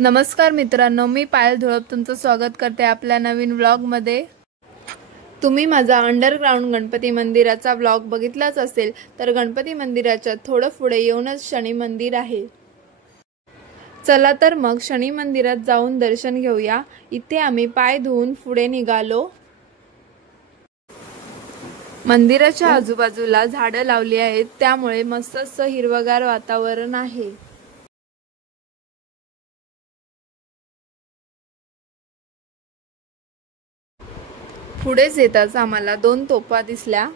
नमस्कार मित्रांनो, मी पायल धुळप तुमचं स्वागत करते आपल्या नवीन व्लॉगमध्ये। तुम्ही माझा अंडरग्राउंड गणपती मंदिराचा व्लॉग बघितलाच असेल, तर गणपती मंदिराच्या थोडं पुढे येऊनच शनी मंदिर आहे। चला तर मग शनी मंदिरात जाऊन दर्शन घेऊया। इथे आम्ही पाय धुवून पुढे निघालो। मंदिराच्या आजूबाजूला झाडं लावली आहेत, त्यामुळे मस्त असं हिरवगार वातावरण आहे। पुढेच येताच आम्हाला 2 तोफा दिसल्या।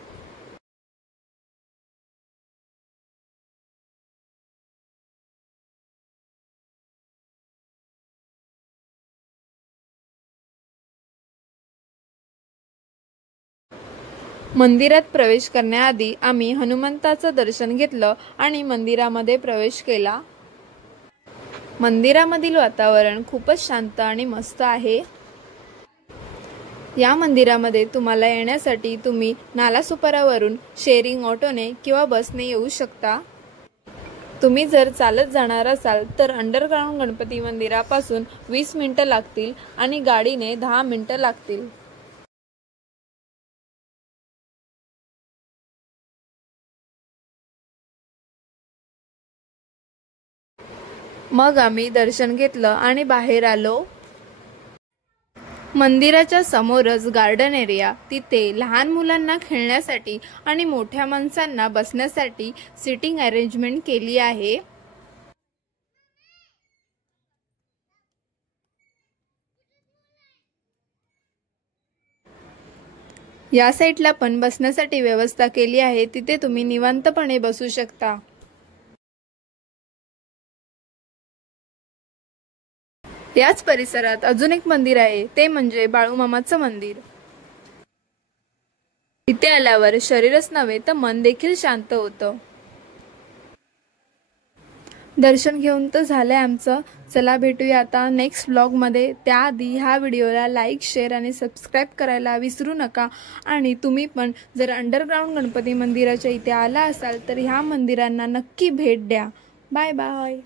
मंदिरात प्रवेश करण्याआधी आम्ही हनुमंताचं दर्शन घेतलं आणि मंदिरामध्ये प्रवेश केला। मंदिरामधील वातावरण खूपच शांत आणि मस्त आहे। या मंदिरामध्ये तुम्हाला येण्यासाठी तुम्ही नालासोपारावरून शेअरिंग ऑटोने किंवा बसने येऊ शकता। तुम्ही जर चालत जाणार असाल तर अंडरग्राउंड गणपती मंदिरापासून 20 मिनिटं लागतील आणि गाडीने 10 मिनिटं लागतील। मग आम्ही दर्शन घेतलं आणि बाहेर आलो। मंदिराच्या समोरच गार्डन एरिया, तिथे लहान मुलांना खेळण्यासाठी आणि मोठ्या माणसांना बसण्यासाठी सिटिंग अरेंजमेंट केली आहे। या साईडला पण बसण्यासाठी व्यवस्था केली आहे, तिथे तुम्ही निवांतपणे बसू शकता। याच परिसरात अजून एक मंदिर आहे, ते म्हणजे बाळूमामाचं मंदिर। इथे आल्यावर शरीरच नव्हे तर मन देखील शांत होतं। दर्शन घेऊन तर झालंय आमचं। चला भेटूया आता नेक्स्ट व्लॉग मध्ये। त्याआधी ह्या व्हिडिओला लाईक, शेअर आणि सबस्क्राईब करायला विसरू नका। आणि तुम्ही पण जर अंडरग्राउंड गणपती मंदिराच्या इथे आला असाल तर ह्या मंदिरांना नक्की भेट द्या। Bye bye.